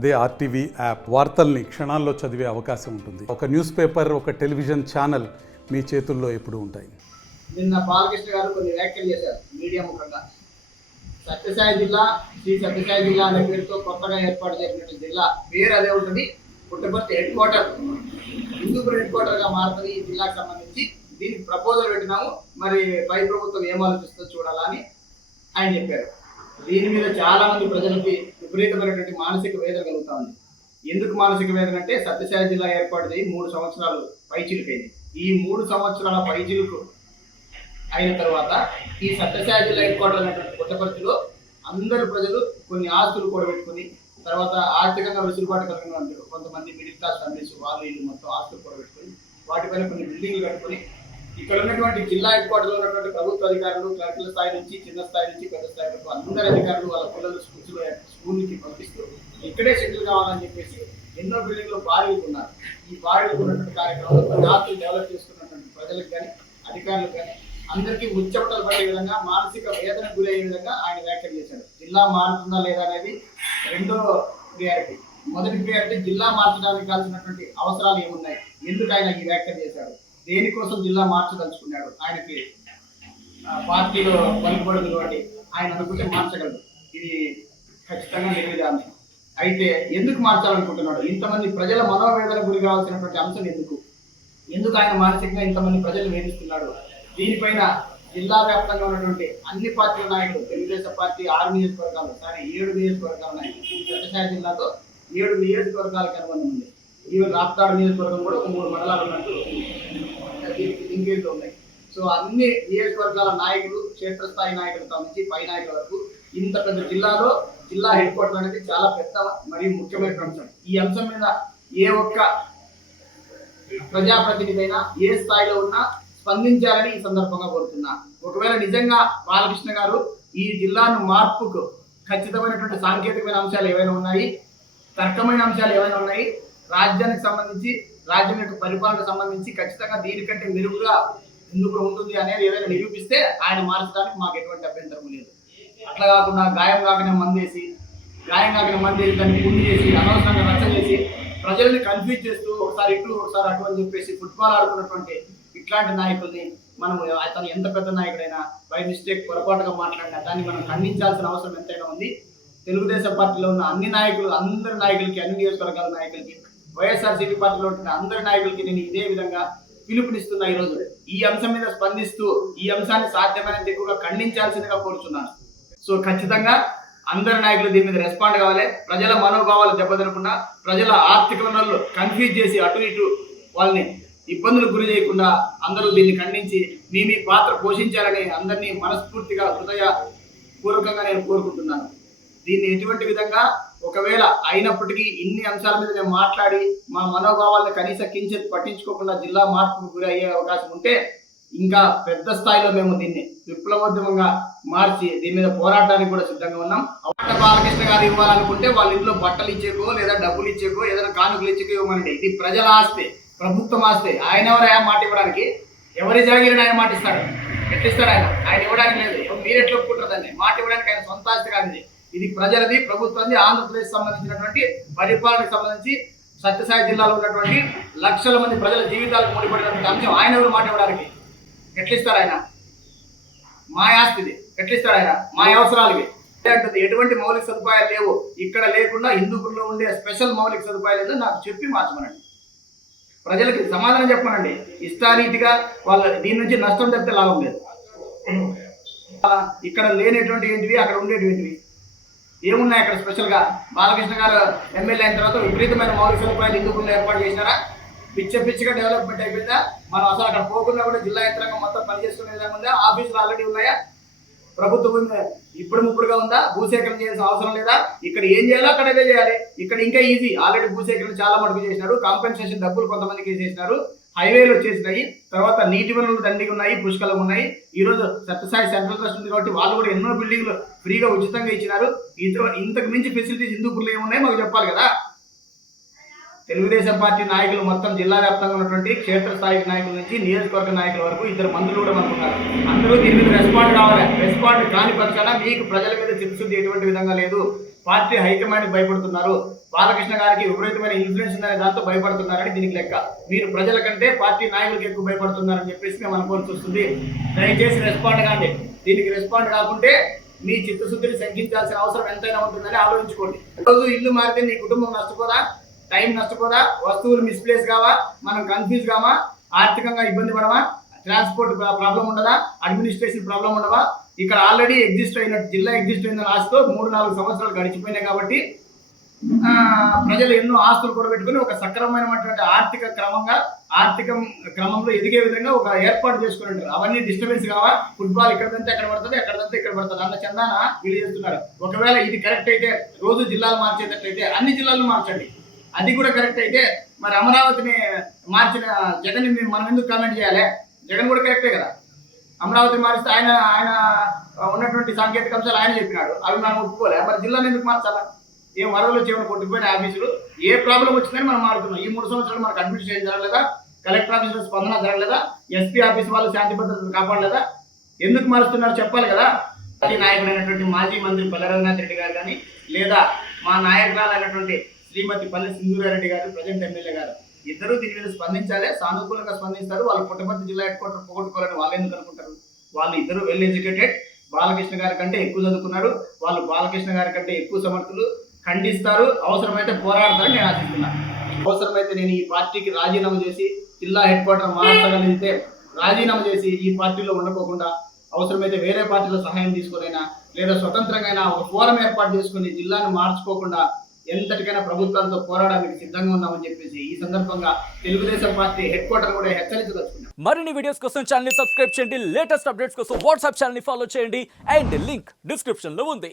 అదే RTV app వార్తల్ని క్షణాల్లో చదివే అవకాశం ఉంటుంది. ఒక న్యూస్ పేపర్, ఒక టెలివిజన్ ఛానల్ మీ చేతుల్లో ఎప్పుడూ ఉంటాయి. నిన్న బాలకృష్ణ గారు కొన్ని వ్యాఖ్యలు చేశారు మీడియా ముఖంగా. సత్యసాయి జిల్లా, శ్రీ సత్యసాయి జిల్లా అనే పేరుతో కొత్తగా ఏర్పాటు చేసినటువంటి జిల్లా పేరు అదే ఉంటుంది. Puttaparthi head quarter, Hindupuram head క్వార్టర్గా మారుతుంది ఈ జిల్లాకు సంబంధించి. దీనికి ప్రపోజల్ పెట్టినాము, మరి పై ప్రభుత్వం ఏం ఆలోచిస్తుందో చూడాలని ఆయన చెప్పారు. దీని మీద చాలా మంది ప్రజలకి విపరీతమైనటువంటి మానసిక వేదన కలుగుతా ఉంది. ఎందుకు మానసిక వేదన అంటే, సత్యసాయి జిల్లా ఏర్పాటు చేయి 3 సంవత్సరాలు పైచిలుకైంది. ఈ 3 సంవత్సరాల పైచిలుకు అయిన తర్వాత ఈ సత్యసాయి జిల్లా హెడ్ క్వార్టర్ అయినటువంటి పుట్టపర్తిలో అందరు ప్రజలు కొన్ని ఆస్తులు కూడబెట్టుకుని, తర్వాత ఆర్థికంగా వెసులుబాటు కలిగిన కొంతమంది మిడిల్ క్లాస్ ఫ్యామిలీస్ వాళ్ళు వీళ్ళు మొత్తం ఆస్తులు కూడబెట్టుకుని వాటిపైన కొన్ని బిల్డింగ్లు కట్టుకుని, ఇక్కడ ఉన్నటువంటి జిల్లా హెడ్ క్వార్టర్లో ఉన్నటువంటి ప్రభుత్వ అధికారులు, క్లర్కుల స్థాయి నుంచి చిన్న స్థాయి నుంచి పెద్ద స్థాయి వరకు అందరి అధికారులు వాళ్ళ పిల్లలు స్కూల్ నుంచి పంపిస్తూ ఇక్కడే సెటిల్ కావాలని చెప్పేసి ఎన్నో బిల్డింగ్లు బారీలుకున్నారు. ఈ బారీలకు ఉన్నటువంటి కార్యక్రమంలో కొన్ని ఆస్తులు డెవలప్ చేసుకున్నటువంటి ప్రజలకు కానీ అధికారులకు కానీ అందరికీ ఉచ్చబట్టలు పడే విధంగా, మానసిక వేదనకు గురయ్యే విధంగా ఆయన వ్యాఖ్యలు చేశాడు. జిల్లా మారుతుందా లేదా అనేది రెండో ప్రియారిటీ. మొదటి ప్రియారిటీ జిల్లా మార్చడానికి కావాల్సినటువంటి అవసరాలు ఏమున్నాయి, ఎందుకు ఆయన ఈ వ్యాఖ్యలు చేశాడు, దేనికోసం జిల్లా మార్చదలుచుకున్నాడు, ఆయనకి పార్టీలో పలుకుబడులు కాబట్టి ఆయన అనుకుంటే మార్చగలడు. ఇది ఖచ్చితంగా నిర్విధానం. అయితే ఎందుకు మార్చాలనుకుంటున్నాడు, ఇంతమంది ప్రజల మనోవేదన గురి కావాల్సినటువంటి అంశం ఎందుకు ఆయన మానసికంగా ఇంతమంది ప్రజలు వేధిస్తున్నాడు, దీనిపైన జిల్లా వ్యాప్తంగా ఉన్నటువంటి అన్ని పార్టీల నాయకులు, తెలుగుదేశం పార్టీ 6 నియోజకవర్గాలు, 7 నియోజకవర్గాలు ఉన్నాయి. సత్యసాయి జిల్లాతో 7 నియోజకవర్గాలకు అనుబంధం ఉంది. ఈవెన్ రాప్తాడు నియోజకవర్గం కూడా 3 మండలాలు ఉన్నట్టు లింకేజ్లో ఉన్నాయి. సో అన్ని నియోజకవర్గాల నాయకులు, క్షేత్రస్థాయి నాయకులతో నుంచి పై నాయకుల వరకు ఇంత పెద్ద జిల్లాలో జిల్లా హెడ్ క్వార్టర్ అనేది చాలా పెద్ద మరియు ముఖ్యమైన అంశం. ఈ అంశం మీద ఏ ఒక్క ప్రజాప్రతినిధి అయినా ఏ స్థాయిలో ఉన్నా స్పందించాలని ఈ సందర్భంగా కోరుతున్నా. ఒకవేళ నిజంగా బాలకృష్ణ గారు ఈ జిల్లాను మార్పుకు ఖచ్చితమైనటువంటి సాంకేతికమైన అంశాలు ఏవైనా ఉన్నాయి, తర్కమైన అంశాలు ఏవైనా ఉన్నాయి, రాజ్యానికి సంబంధించి రాజ్యం యొక్క పరిపాలనకు సంబంధించి ఖచ్చితంగా దీనికంటే మెరుగుగా ఎందుకు ఉంటుంది అనేది ఏదైనా నిరూపిస్తే ఆయన మార్చడానికి మాకు ఎటువంటి అభ్యంతరం లేదు. అట్లా కాకుండా గాయం కాకిన మందేసి దాన్ని గుండి చేసి అనవసరంగా రచ్చ చేసి ప్రజల్ని కన్ఫ్యూజ్ చేస్తూ ఒకసారి ఇటు ఒకసారి అటు అని చెప్పేసి ఫుట్బాల్ ఆడుకున్నటువంటి ఇట్లాంటి నాయకుల్ని మనం, అతను ఎంత పెద్ద నాయకుడైనా బై మిస్టేక్ పొరపాటుగా మాట్లాడినా దాన్ని మనం ఖండించాల్సిన అవసరం ఎంతైనా ఉంది. తెలుగుదేశం పార్టీలో ఉన్న అన్ని నాయకులు, అందరి నాయకులకి, అన్ని నియోజకవర్గాల నాయకులకి, వైఎస్ఆర్సీపీ పార్టీలో ఉన్న అందరి నాయకులకి నేను ఇదే విధంగా పిలుపునిస్తున్నా. ఈరోజు ఈ అంశం మీద స్పందిస్తూ ఈ అంశాన్ని సాధ్యమైనంత ఎక్కువగా ఖండించాల్సిందిగా కోరుచున్నాను. సో ఖచ్చితంగా అందరి నాయకులు దీని మీద రెస్పాండ్ కావాలి. ప్రజల మనోభావాలు దెబ్బతినకుండా, ప్రజల ఆర్థిక వనరులు కన్ఫ్యూజ్ చేసి అటు ఇటు వాళ్ళని ఇబ్బందులకు గురి చేయకుండా అందరూ దీన్ని ఖండించి మీ పాత్ర పోషించాలని అందరినీ మనస్ఫూర్తిగా హృదయపూర్వకంగా నేను కోరుకుంటున్నాను. దీన్ని ఎటువంటి విధంగా ఒకవేళ అయినప్పటికీ ఇన్ని అంశాల మీద మేము మాట్లాడి మా మనోభావాలను కనీస కించిత్ పట్టించుకోకుండా జిల్లా మార్పుకు గురి అయ్యే అవకాశం ఉంటే ఇంకా పెద్ద స్థాయిలో మేము దీన్ని విప్లవోద్యమంగా మార్చి దీని మీద పోరాటానికి కూడా సిద్ధంగా ఉన్నాం. బాలకృష్ణ గారు ఇవ్వాలనుకుంటే వాళ్ళ ఇంట్లో బట్టలు ఇచ్చేకో లేదా డబ్బులు ఇచ్చేకో ఏదైనా కానుకలు ఇచ్చేకో ఇవ్వమండి. ఇది ప్రజల ఆస్తి, ప్రభుత్వం ఆస్తి. ఆయన ఎవరైనా మాట ఇవ్వడానికి, ఎవరి జాగిరిని ఆయన మాట ఇస్తాడు, ఎట్టిస్తాడు ఆయన ఇవ్వడానికి లేదు. మీరు ఎట్లా ఒప్పుకుంటారు దాన్ని? మాట ఇవ్వడానికి ఆయన సొంత ఆస్తి కాదు. ఇది ప్రజలది, ప్రభుత్వంది, ఆంధ్రప్రదేశ్ సంబంధించినటువంటి పరిపాలనకు సంబంధించి సత్యసాయి జిల్లాలో ఉన్నటువంటి లక్షల మంది ప్రజల జీవితాలకు ముడిపడినటువంటి అంశం. ఆయన ఎవరు మాట ఇవ్వడానికి? ఎట్లిస్తారు ఆయన? మా ఆస్తిది ఎట్లిస్తారు ఆయన? మా అవసరాలవి అంటుంది. ఎటువంటి మౌలిక సదుపాయాలు లేవు ఇక్కడ లేకుండా హిందూపురంలో ఉండే స్పెషల్ మౌలిక సదుపాయాలు ఏదో నాకు చెప్పి మార్చమనండి. ప్రజలకి సమాధానం చెప్పమనండి. ఇష్టారీతిగా వాళ్ళ దీని నుంచి నష్టం తప్పితే లాభం లేదు. ఇక్కడ లేనటువంటి ఏంటివి అక్కడ ఉండేటువంటివి ఏమున్నాయి అక్కడ స్పెషల్గా? బాలకృష్ణ గారు ఎమ్మెల్యే అయిన తర్వాత విపరీతమైన మౌలిక సదుపాయాలు హిందూపురంలో ఏర్పాటు చేసినారా? పిచ్చిగా డెవలప్మెంట్ అయిపోయిందా? మనం అసలు అక్కడ పోకుండా కూడా జిల్లా యంత్రాంగం మొత్తం పనిచేసుకునే విధంగా ఉందా? ఆఫీసులు ఆల్రెడీ ఉన్నాయా? ప్రభుత్వం ఇప్పుడుగా ఉందా? భూసేకరణ చేయాల్సిన అవసరం లేదా? ఇక్కడ ఏం చేయాలో అక్కడ అదే చేయాలి. ఇక్కడ ఇంకా ఈజీ. ఆల్రెడీ భూసేకరణ చాలా మటుకు చేసినారు. కాంపెన్సేషన్ డబ్బులు కొంతమందికి వేసేసినారు. హైవేలు వచ్చేసినాయి. తర్వాత నీటి వనరులు దండిగా ఉన్నాయి, పుష్కలం ఉన్నాయి. ఈరోజు సత్యసాయి సెంట్రల్ ట్రస్ట్ ఉంది కాబట్టి వాళ్ళు కూడా ఎన్నో బిల్డింగ్లు ఫ్రీగా ఉచితంగా ఇచ్చినారు. ఇంతకు మించి ఫెసిలిటీస్ హిందూపురంలో ఏమున్నాయి మాకు చెప్పాలి కదా. తెలుగుదేశం పార్టీ నాయకులు మొత్తం జిల్లా వ్యాప్తంగా ఉన్నటువంటి క్షేత్రస్థాయి నాయకుల నుంచి నియోజకవర్గ నాయకుల వరకు 2 మంత్రులు కూడా అనుకున్నారు. అందరూ దీని మీద రెస్పాండ్ కావాలి. రెస్పాండ్ కాని పక్షాన మీకు ప్రజల మీద చిత్తశుద్ధి ఎటువంటి విధంగా లేదు. పార్టీ హైకమాండ్ భయపడుతున్నారు, బాలకృష్ణ గారికి విపరీతమైన ఇన్ఫ్లుయెన్స్ ఉందనే దాంతో భయపడుతున్నారని దీనికి లెక్క. మీరు ప్రజల కంటే పార్టీ నాయకులకు ఎక్కువ భయపడుతున్నారని చెప్పేసి మేము అనుకోవాల్సి వస్తుంది. దయచేసి రెస్పాండ్ కాండి. దీనికి రెస్పాండ్ కాకుంటే మీ చిత్తశుద్ధిని శంకించాల్సిన అవసరం ఎంతైనా ఉంటుందని ఆలోచించుకోండి. రోజు ఇల్లు మారితే నీ కుటుంబం నష్టపోదా, టైం నష్టపోదా, వస్తువులు మిస్ప్లేస్ కావా, మనం కన్ఫ్యూజ్ కావా, ఆర్థికంగా ఇబ్బంది పడవా, ట్రాన్స్పోర్ట్ ప్రాబ్లం ఉండదా, అడ్మినిస్ట్రేషన్ ప్రాబ్లం ఉండవా? ఇక్కడ ఆల్రెడీ ఎగ్జిస్ట్ అయినట్టు జిల్లా ఎగ్జిస్ట్ అయిన ఆస్తితో 3-4 సంవత్సరాలు గడిచిపోయినాయి కాబట్టి ప్రజలు ఎన్నో ఆస్తులు కూడబెట్టుకుని ఒక సక్రమమైనటువంటి ఆర్థిక క్రమంలో ఎదిగే విధంగా ఒక ఏర్పాటు చేసుకుని ఉంటారు. అవన్నీ డిస్టర్బెన్స్ కావా, ఫుట్బాల్ ఇక్కడంతా ఎక్కడ పడుతుంది, ఎక్కడంతా ఇక్కడ పడుతుంది అన్న చందాన వీళ్ళు చేస్తున్నారు. ఒకవేళ ఇది కరెక్ట్ అయితే, రోజు జిల్లాలు మార్చేటట్లయితే అన్ని జిల్లాలను మార్చండి. అది కూడా కరెక్ట్ అయితే మరి అమరావతిని మార్చిన జగన్ మనం ఎందుకు కామెంట్ చేయాలి? జగన్ కూడా కరెక్టే కదా. అమరావతి మారిస్తే ఆయన ఉన్నటువంటి సాంకేతిక అంశాలు ఆయన చెప్పినాడు, అవి మనం ఒప్పుకోలే. మరి జిల్లాను ఎందుకు మార్చాలా? ఏం వరదలు వచ్చేమని కొట్టుకుపోయిన ఆఫీసులు, ఏ ప్రాబ్లం వచ్చిందని మనం మారుతున్నాం. ఈ 3 సంవత్సరాలు మనకు అడ్మినిస్ట్రేషన్ జరగలేదా? కలెక్టర్ ఆఫీసులో స్పందన జరగలేదా? ఎస్పీ ఆఫీస్ వాళ్ళు శాంతి భద్రతను కాపాడలేదా? ఎందుకు మారుస్తున్నారు చెప్పాలి కదా. పార్టీ నాయకుడైనటువంటి మాజీ మంత్రి పల్లె రఘునాథ్ రెడ్డి గారు కానీ, లేదా మా నాయకురాలైనటువంటి శ్రీమతి పల్లె సింధూరారెడ్డి గారు, ప్రజెంట్ ఎమ్మెల్యే గారు, ఇద్దరు దీని మీద స్పందించాలి. సానుకూలంగా స్పందిస్తారు. వాళ్ళు పుట్టపర్తి జిల్లా హెడ్ క్వార్టర్ పోగొట్టుకోవాలని వాళ్ళు ఎందుకు అనుకుంటారు? వాళ్ళు ఇద్దరు వెల్ ఎడ్యుకేటెడ్, బాలకృష్ణ గారి కంటే ఎక్కువ చదువుకున్నారు. వాళ్ళు బాలకృష్ణ గారి కంటే ఎక్కువ సమర్థులు. ఖండిస్తారు, అవసరమైతే పోరాడతారని నేను ఆశిస్తున్నాను. అవసరమైతే నేను ఈ పార్టీకి రాజీనామా చేసి జిల్లా హెడ్ క్వార్టర్ మార్చగలిగితే రాజీనామా చేసి ఈ పార్టీలో ఉండకోకుండా అవసరమైతే వేరే పార్టీలో సహాయం తీసుకునైనా, లేదా స్వతంత్రంగా ఒక ఫోరం ఏర్పాటు చేసుకుని జిల్లాను మార్చుకోకుండా ఎంతటికైనా ప్రభుత్వాలతో పోరాడడానికి సిద్ధంగా ఉన్నామని చెప్పేసి ఈ సందర్భంగా తెలుగుదేశం పార్టీ హెడ్ క్వార్టర్ కూడా హెచ్చరించదలుచుకున్నాం. మరిన్ని వీడియోస్ కోసం ఛానల్ ని సబ్స్క్రైబ్ చేయండి, లేటెస్ట్ అప్డేట్స్ కోసం వాట్సాప్ ఛానల్ ని ఫాలో చేయండి అండ్ లింక్ డిస్క్రిప్షన్ లో ఉంది.